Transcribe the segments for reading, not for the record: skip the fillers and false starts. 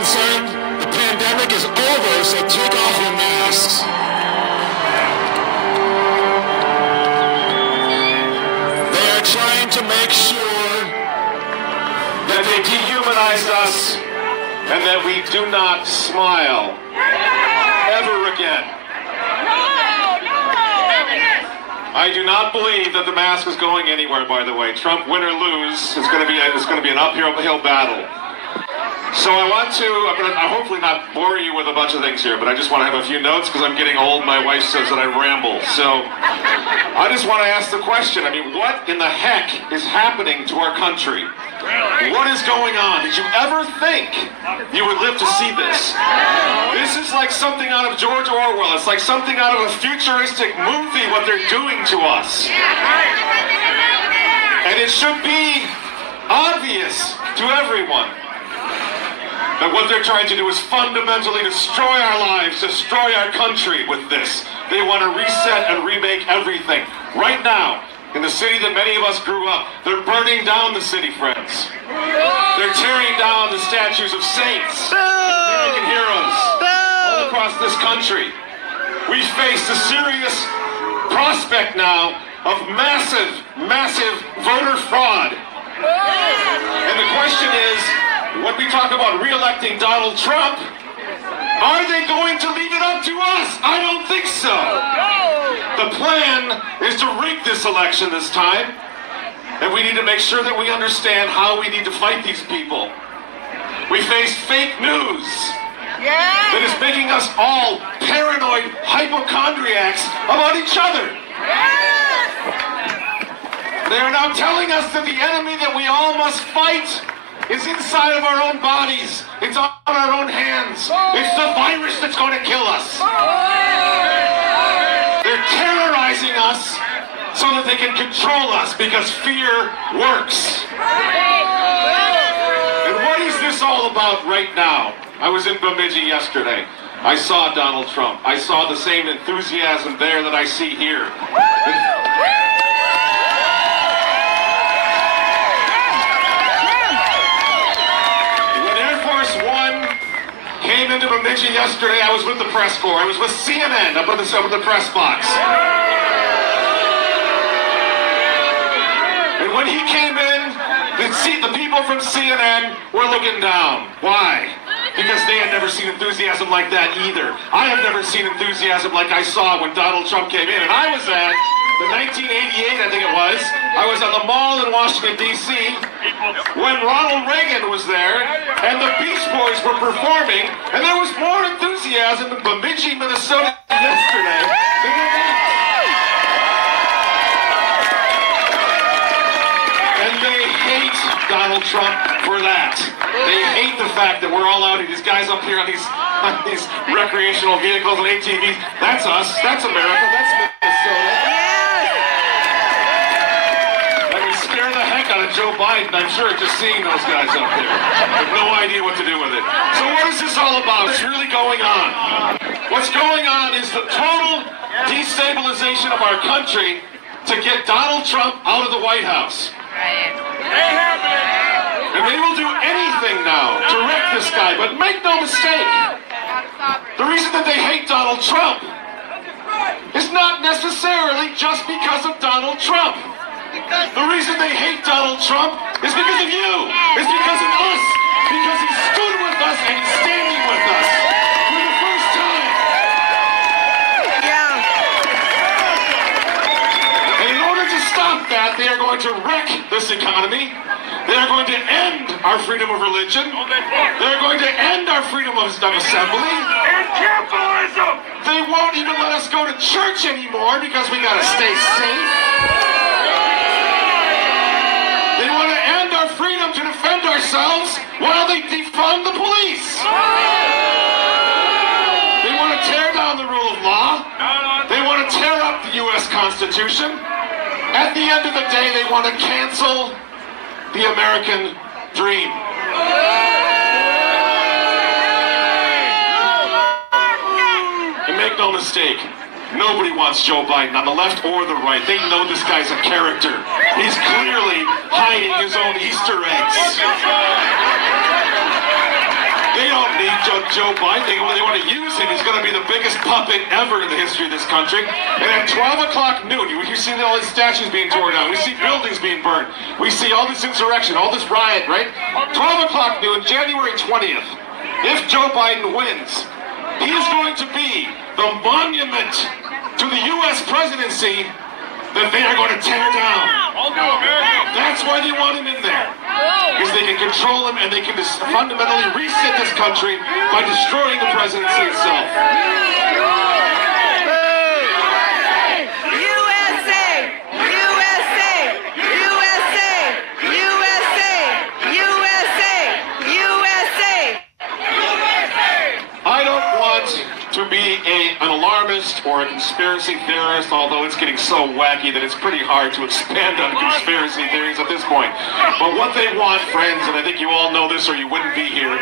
and said, the pandemic is over, so take off your masks. They are trying to make sure that they dehumanize us and that we do not smile ever again. I do not believe that the mask is going anywhere, by the way. Trump, win or lose, it's going to be an uphill battle. So I'm going to hopefully not bore you with a bunch of things here, but I just want to have a few notes because I'm getting old. My wife says that I ramble. So I just want to ask the question, I mean, what in the heck is happening to our country? What is going on? Did you ever think you would live to see this? This is like something out of George Orwell. It's like something out of a futuristic movie, what they're doing to us. And it should be obvious to everyone that what they're trying to do is fundamentally destroy our lives, destroy our country with this. They want to reset and remake everything. Right now, in the city that many of us grew up, they're burning down the city, friends. They're tearing down the statues of saints, American heroes, all across this country. We face a serious prospect now of massive, massive voter fraud. And the question is, when we talk about re-electing Donald Trump, are they going to leave it up to us? I don't think so. The plan is to rig this election this time, and we need to make sure that we understand how we need to fight these people. We face fake news that is making us all paranoid hypochondriacs about each other. They are now telling us that the enemy that we all must fight is inside of our own bodies. It's on our own hands. It's the virus that's going to kill us. They're terrorizing us so that they can control us because fear works. And what is this all about right now? I was in Bemidji yesterday. I saw Donald Trump. I saw the same enthusiasm there that I see here. Came into Bemidji yesterday, I was with the press corps. I was with CNN up at the press box. And when he came in, the people from CNN were looking down. Why? Because they had never seen enthusiasm like that either. I have never seen enthusiasm like I saw when Donald Trump came in. And I was at the 1988, I think it was. I was on the mall in Washington, D.C. when Ronald Reagan was there and the Beach Boys were performing, and there was more enthusiasm in Bemidji, Minnesota yesterday than there was. And they hate Donald Trump for that. They hate the fact that we're all out, these guys up here on these recreational vehicles and ATVs. That's us. That's America. That's Minnesota. Scare the heck out of Joe Biden, I'm sure, just seeing those guys up there. I have no idea what to do with it. So what is this all about? What's really going on? What's going on is the total destabilization of our country to get Donald Trump out of the White House. And they will do anything now to wreck this guy, but make no mistake, the reason that they hate Donald Trump is not necessarily just because of Donald Trump. The reason they hate Donald Trump is because of you. It's because of us. Because he stood with us and he's standing with us for the first time. And in order to stop that, they are going to wreck this economy. They are going to end our freedom of religion. They're going to end our freedom of assembly. And capitalism! They won't even let us go to church anymore because we got to stay safe. They want to end our freedom to defend ourselves while they defund the police. They want to tear down the rule of law. They want to tear up the U.S. Constitution. At the end of the day, they want to cancel the American dream. And make no mistake, nobody wants Joe Biden on the left or the right. They know this guy's a character. He's clearly hiding his own Easter eggs. They don't Joe Biden. They want to use him. He's going to be the biggest puppet ever in the history of this country. And at 12 o'clock noon, you see all these statues being torn down. We see buildings being burned. We see all this insurrection, all this riot, right? 12 o'clock noon, January 20th. If Joe Biden wins, he is going to be the monument to the U.S. presidency that they are going to tear down. That's why they want him in there. Because they can control him and they can just fundamentally reset this country by destroying the presidency itself. To be an alarmist or a conspiracy theorist, although it's getting so wacky that it's pretty hard to expand on conspiracy theories at this point. But what they want, friends, and I think you all know this or you wouldn't be here,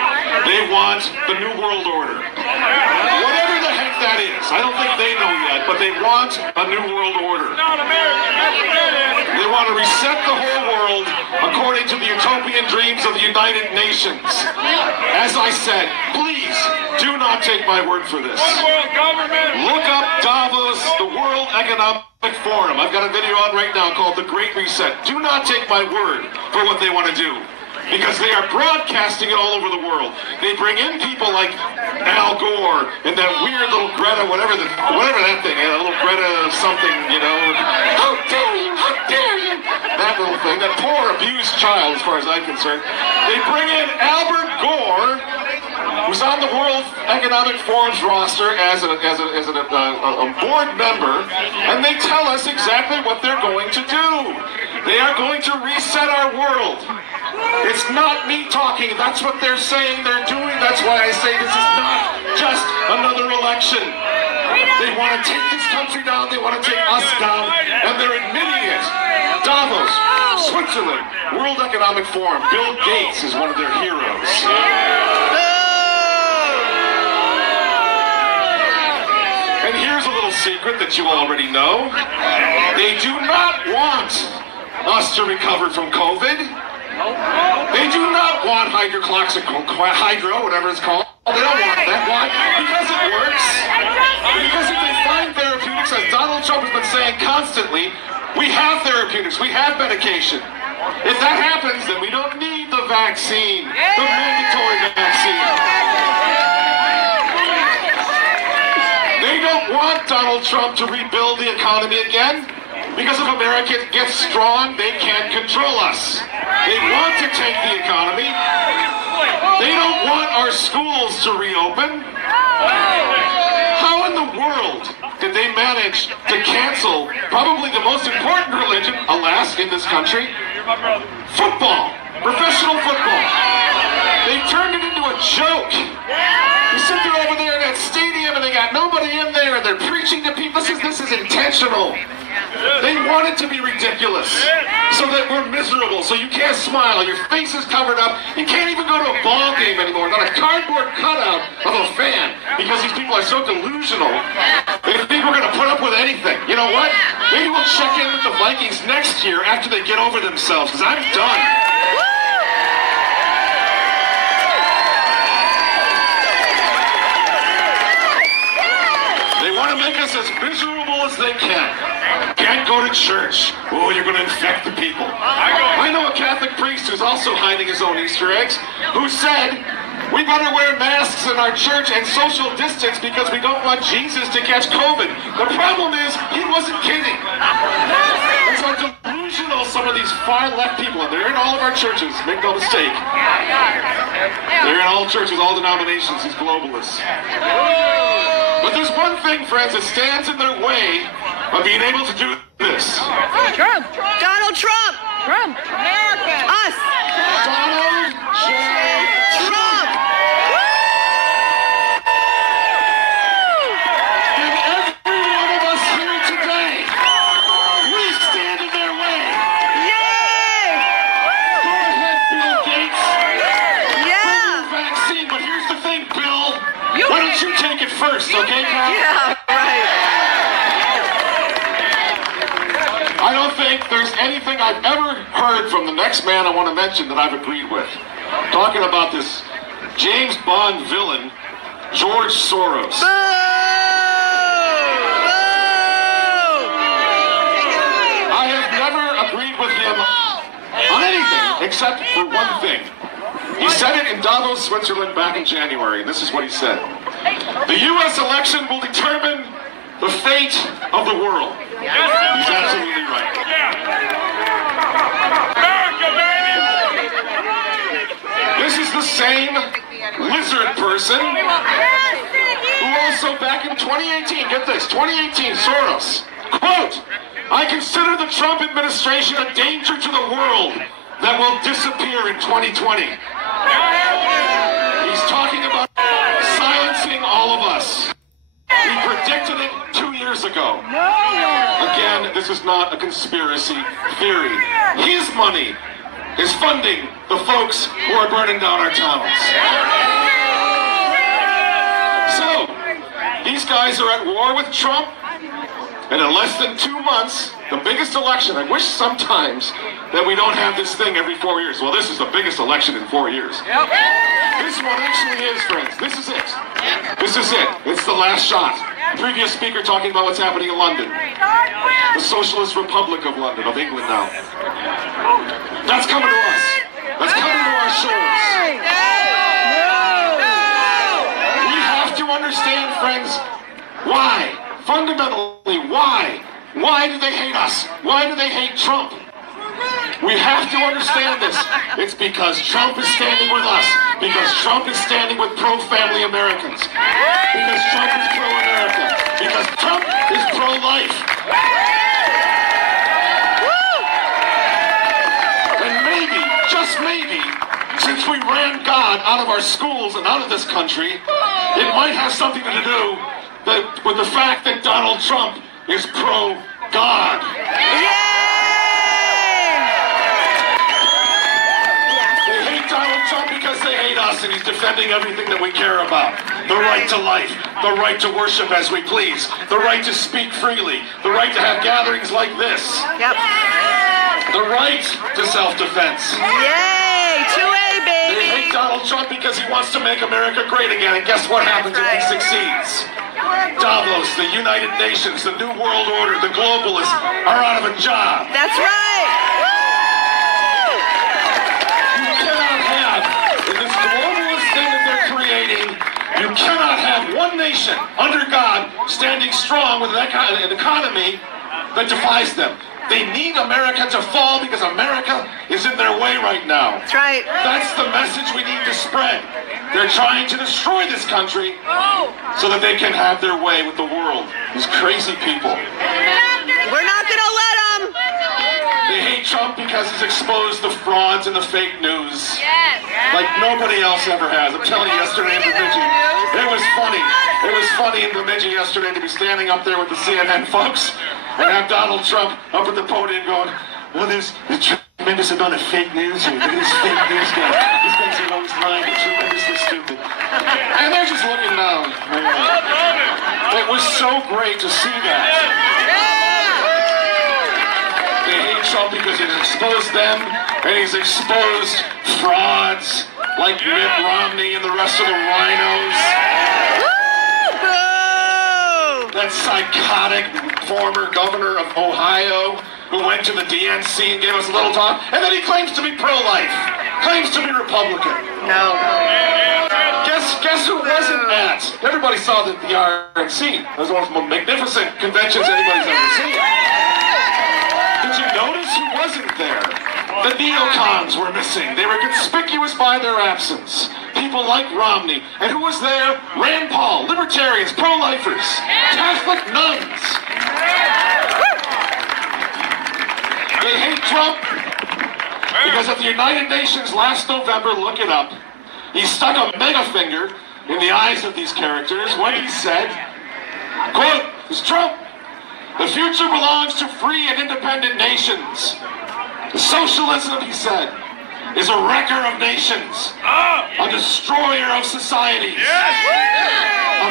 they want the New World Order. Whatever the heck that is, I don't think they know yet, but they want a New World Order. They want to reset the whole world according to the utopian dreams of the United Nations. As I said, please do not take my word for this. Look up Davos, the World Economic Forum. I've got a video on right now called The Great Reset. Do not take my word for what they want to do, because they are broadcasting it all over the world. They bring in people like Al Gore and that weird little Greta, whatever that thing, a little Greta something, you know. How dare you? How dare you? That little thing, that poor abused child, as far as I'm concerned. They bring in Albert Gore, who's on the World Economic Forum's roster as a board member, and they tell us exactly what they're going to do. They are going to reset our world. It's not me talking. That's what they're saying they're doing. That's why I say this is not just another election. They want to take this country down. They want to take us down, and they're admitting it. Davos, Switzerland, World Economic Forum. Bill Gates is one of their heroes. And here's a little secret that you already know. They do not want us to recover from COVID. They do not want hydro, whatever it's called. They don't want that. Why? Because it works. Because if they find therapeutics, as Donald Trump has been saying constantly, we have therapeutics, we have medication. If that happens, then we don't need the vaccine, the mandatory vaccine. They don't want Donald Trump to rebuild the economy again, because if America gets strong, they can't control us. They want to tank the economy. They don't want our schools to reopen. How in the world did they manage to cancel probably the most important religion, alas, in this country? Football. Professional football. They turned it into a joke. You sit there over there in that stadium and they got nobody in there and they're preaching to people. This is intentional. They want it to be ridiculous so that we're miserable, so you can't smile, your face is covered up, you can't even go to a ball game anymore, not a cardboard cutout of a fan, because these people are so delusional. They think we're going to put up with anything. You know what? Maybe we'll check in with the Vikings next year after they get over themselves, because I'm done. They want to make us as miserable as they can. Can't go to church. Oh, you're going to infect the people. I know a Catholic priest who's also hiding his own Easter eggs, who said, we better wear masks in our church and social distance because we don't want Jesus to catch COVID. The problem is, he wasn't kidding. That's how delusional some of these far-left people, and they're in all of our churches, make no mistake. They're in all churches, all denominations, these globalists. But there's one thing, friends, that stands in their way of being able to do this. Trump. Donald Trump. Trump. America. Us. Donald J. Trump. And every one of us here today, we stand in their way. Yay! Go ahead, Bill Gates. Yeah. Bring your vaccine, but here's the thing, Bill. Why don't you take it first, okay, Carl? Yeah, right. I don't think there's anything I've ever heard from the next man I want to mention that I've agreed with. Talking about this James Bond villain George Soros. Boo! I have never agreed with him on anything except for one thing. He said it in Davos, Switzerland back in January, and this is what he said. The U.S. election will determine the fate of the world. He's absolutely right. This is the same lizard person who also back in 2018, get this, 2018, Soros, quote, I consider the Trump administration a danger to the world that will disappear in 2020. He's talking about silencing all of us. He predicted it 2 years ago. Again, this is not a conspiracy theory. His money is funding the folks who are burning down our towns. So, these guys are at war with Trump, and in less than 2 months, the biggest election, I wish sometimes that we don't have this thing every 4 years. Well, this is the biggest election in 4 years. This one actually is, friends. This is it. This is it. It's the last shot. Previous speaker talking about what's happening in London. The Socialist Republic of London, of England now. That's coming to us. That's coming to our shores. We have to understand, friends, why? Fundamentally, why? Why do they hate us? Why do they hate Trump? We have to understand this. It's because Trump is standing with us. Because Trump is standing with pro-family Americans. Because Trump is pro-America. Because Trump is pro-life. And maybe, just maybe, since we ran God out of our schools and out of this country, it might have something to do with the fact that Donald Trump is pro-God. They hate Donald Trump because they hate us, and he's defending everything that we care about. The right to life, the right to worship as we please, the right to speak freely, the right to have gatherings like this. Yep. The right to self-defense. Yay! 2A, baby! They hate Donald Trump because he wants to make America great again, and guess what happens if he succeeds? Davos, the United Nations, the New World Order, the globalists are out of a job. That's right! You cannot have, in this globalist thing that they're creating, you cannot have one nation under God standing strong with an economy that defies them. They need America to fall because America is in their way right now. That's right. That's the message we need to spread. They're trying to destroy this country so that they can have their way with the world. These crazy people. We're not gonna let them. They hate Trump because he's exposed the frauds and the fake news. Like nobody else ever has. I'm telling you, yesterday in Bemidji, it was funny. It was funny in Bemidji yesterday to be standing up there with the CNN folks and have Donald Trump up at the podium going, well, there's a tremendous amount of fake news here. Look at this fake news guy. These guys are always lying. They're tremendously stupid. And they're just looking down. It was so great to see that. They hate Trump because he's exposed them, and he's exposed frauds like Mitt Romney and the rest of the rhinos. That psychotic former governor of Ohio who went to the DNC and gave us a little talk, and then he claims to be pro-life, claims to be Republican. No. Guess who wasn't at? Everybody saw the RNC. That was one of the most magnificent conventions anybody's ever seen. Did you notice who wasn't there? The neocons were missing. They were conspicuous by their absence. People like Romney. And who was there? Rand Paul, libertarians, pro-lifers, Catholic nuns. They hate Trump because at the United Nations last November, look it up, he stuck a mega finger in the eyes of these characters when he said, quote, "It's Trump. The future belongs to free and independent nations. Socialism," he said, "is a wrecker of nations, a destroyer of societies.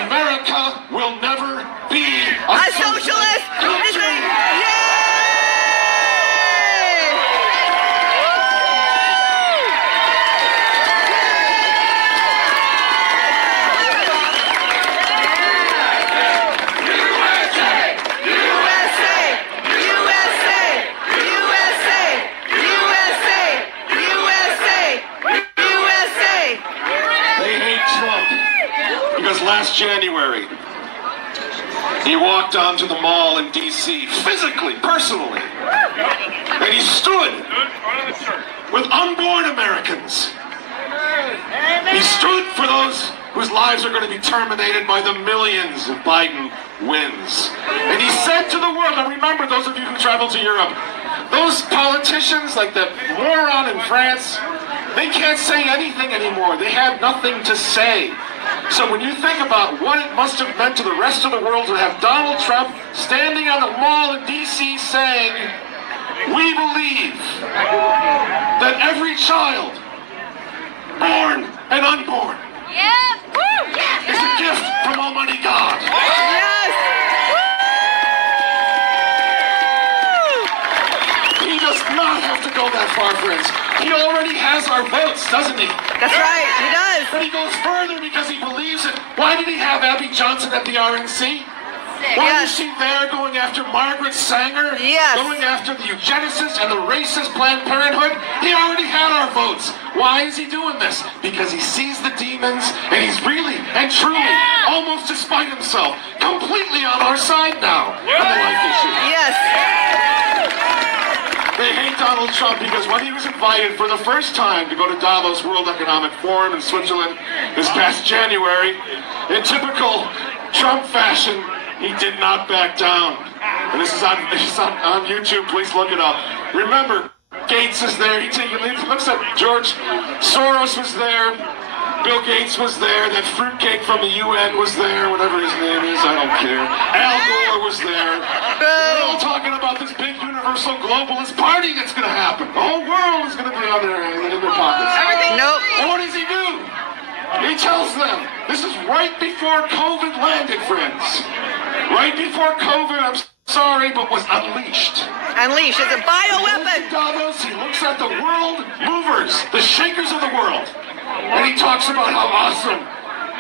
America will never be a socialist country." last January, he walked onto the mall in D.C. physically, personally, and he stood with unborn Americans. He stood for those whose lives are going to be terminated by the millions if Biden wins. And he said to the world, and remember, those of you who travel to Europe, those politicians like the moron in France, they can't say anything anymore. They have nothing to say. So when you think about what it must have meant to the rest of the world to have Donald Trump standing on the mall in D.C. saying, we believe that every child, born and unborn, is a gift from Almighty God. Yes! He does not have to go that far, friends. He already has our votes, doesn't he? That's right, he does. But he goes further because he believes it. Why did he have Abby Johnson at the RNC? Why was she there going after Margaret Sanger? Yes. Going after the eugenicists and the racist Planned Parenthood? He already had our votes. Why is he doing this? Because he sees the demons and he's really and truly, almost despite himself, completely on our side now on the life issue. Yes. They hate Donald Trump because when he was invited for the first time to go to Davos World Economic Forum in Switzerland this past January, in typical Trump fashion, he did not back down. And this is on YouTube. Please look it up. Remember, Gates is there. He looks at George Soros was there. Bill Gates was there. That fruitcake from the UN was there. Whatever his name is, I don't care. Al Gore was there. They're all talking about this big universal globalist party that's going to happen. The whole world is going to be on their pockets. Nope. And what does he do? He tells them, this is right before COVID landed, friends. Right before COVID, I'm sorry, but was unleashed. Unleashed. It's a bioweapon. Davos, he looks at the world movers, the shakers of the world, and he talks about how awesome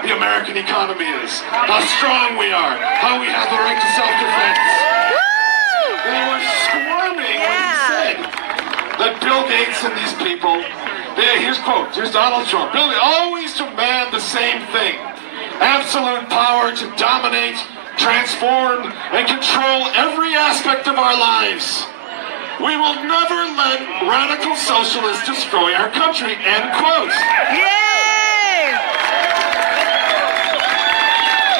the American economy is, how strong we are, how we have the right to self-defense. They were squirming when he said that Bill Gates and these people, here's quote, here's Donald Trump, Bill, they always demand the same thing, absolute power to dominate, transform, and control every aspect of our lives. We will never let radical socialists destroy our country, end quote. Yay!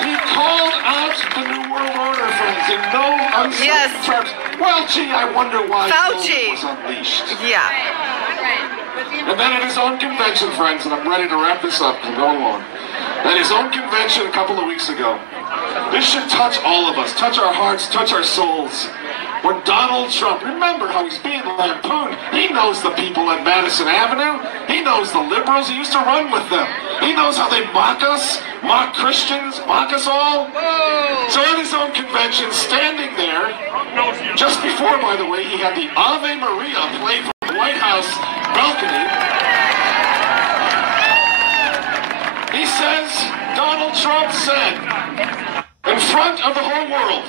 He called out the New World Order, friends, in no uncertain terms. Well, gee, I wonder why Fauci was unleashed. Yeah. And then at his own convention, friends, and I'm ready to wrap this up and go along. At his own convention a couple of weeks ago, this should touch all of us, touch our hearts, touch our souls. When Donald Trump, remember how he's being lampooned. He knows the people at Madison Avenue. He knows the liberals. He used to run with them. He knows how they mock us, mock Christians, mock us all. So at his own convention, standing there, just before, by the way, he had the Ave Maria played from the White House balcony. He says, Donald Trump said, in front of the whole world,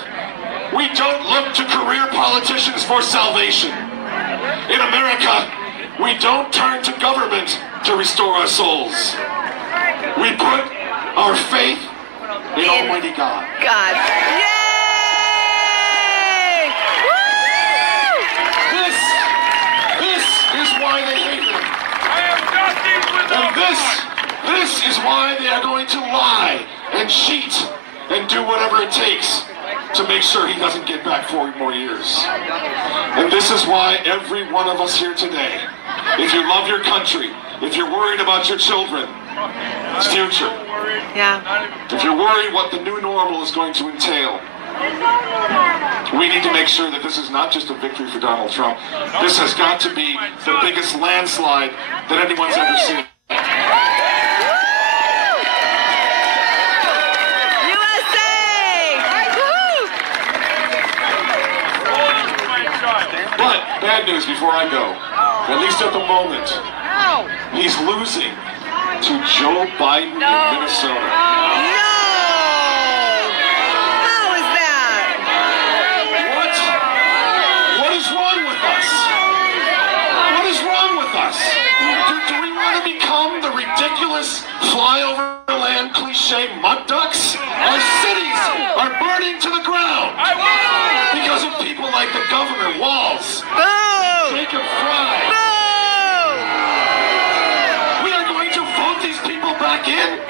we don't look to career politicians for salvation. In America, we don't turn to government to restore our souls. We put our faith in Almighty God. God. Yay! Woo! This is why they hate him. And this is why they are going to lie and cheat and do whatever it takes to make sure he doesn't get back 4 more years. And this is why every one of us here today, if you love your country, if you're worried about your children's future, if you're worried what the new normal is going to entail, we need to make sure that this is not just a victory for Donald Trump. This has got to be the biggest landslide that anyone's ever seen. But bad news before I go, at least at the moment, he's losing to Joe Biden in Minnesota. No! How is that? What is wrong with us? What is wrong with us? Do we want to become the ridiculous flyover Wonderland cliche mud ducks, our cities are burning to the ground because of people like the Governor Walz, Jacob Fry. We are going to vote these people back in?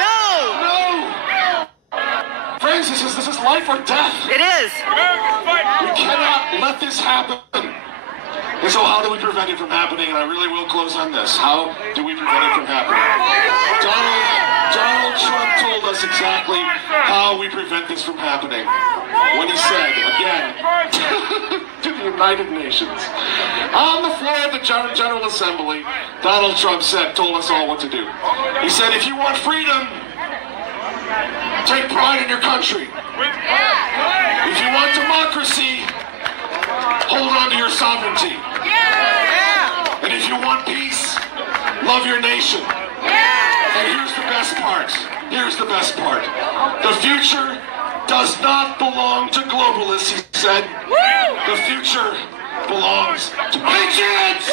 No! Friends, this is life or death. It is. We cannot let this happen. And so how do we prevent it from happening? And I really will close on this. How do we prevent it from happening? Donald Trump told us exactly how we prevent this from happening. When he said, again, to the United Nations, on the floor of the General Assembly, Donald Trump told us all what to do. He said, if you want freedom, take pride in your country. If you want democracy, hold on to your sovereignty. And if you want peace, love your nation. And here's the best part. Here's the best part. The future does not belong to globalists, he said. The future belongs to patriots.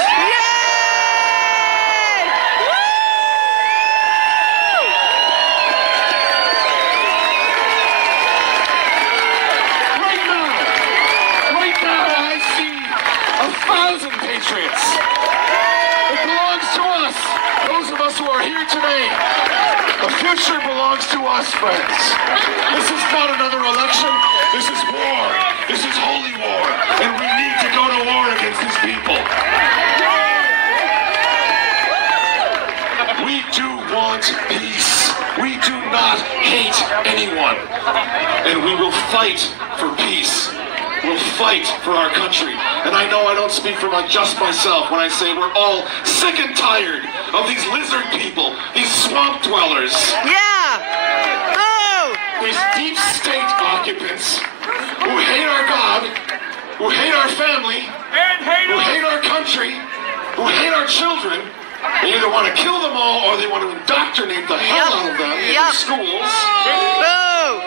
Right now, I see 1,000 patriots. It belongs to us, those of us who are here today. The future belongs to us, friends. This is not another election. This is war. This is holy war. And we need to go to war against these people. We do want peace. We do not hate anyone. And we will fight for peace. We'll fight for our country. And I know I don't speak for just myself when I say we're all sick and tired of these lizard people, these swamp dwellers. These deep state occupants who hate our God, who hate our family, who hate our country, who hate our children. They either want to kill them all or they want to indoctrinate the hell out of them in the schools.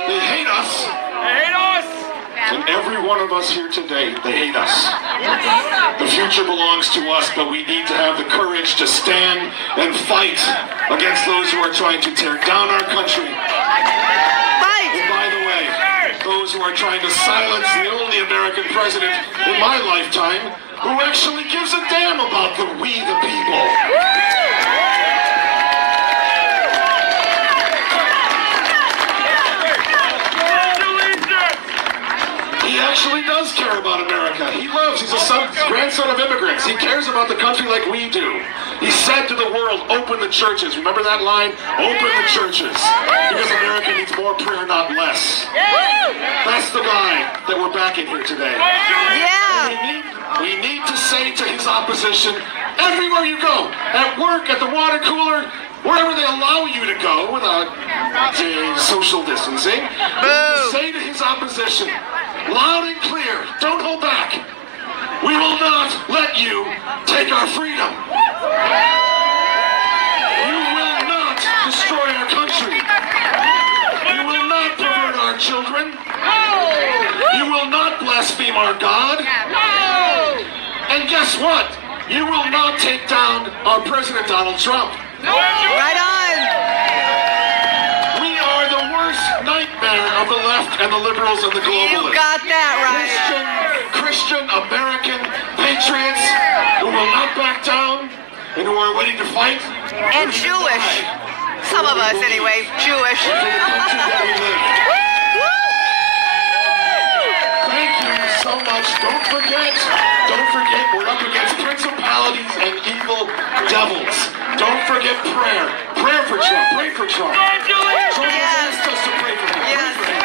They hate us. And every one of us here today, they hate us. The future belongs to us, but we need to have the courage to stand and fight against those who are trying to tear down our country. And by the way, those who are trying to silence the only American president in my lifetime who actually gives a damn about the we the people. He actually does care about America. He's a grandson of immigrants. He cares about the country like we do. He said to the world, open the churches. Remember that line? Open the churches. Because America needs more prayer, not less. That's the guy that we're backing here today. We need to say to his opposition, everywhere you go, at work, at the water cooler, wherever they allow you to go without social distancing, say to his opposition, loud and clear, don't hold back. We will not let you take our freedom. You will not destroy our country. You will not pervert our children. You will not blaspheme our God. And guess what? You will not take down our President Donald Trump. Right on. We are the worst nightmare of the left and the liberals and the globalists. You got that right. Christian American patriots who will not back down and who are ready to fight. And Jewish. Some of us anyway, Jewish. For the country that we live. Thank you so much. Don't forget, we're up against principalities and evil devils. Don't forget prayer. Prayer for Trump. Pray for Trump. Trump asked us to pray for him. Pray for him.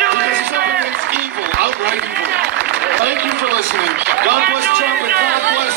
Because he's up against evil, outright evil. Thank you for listening. God bless Trump and God bless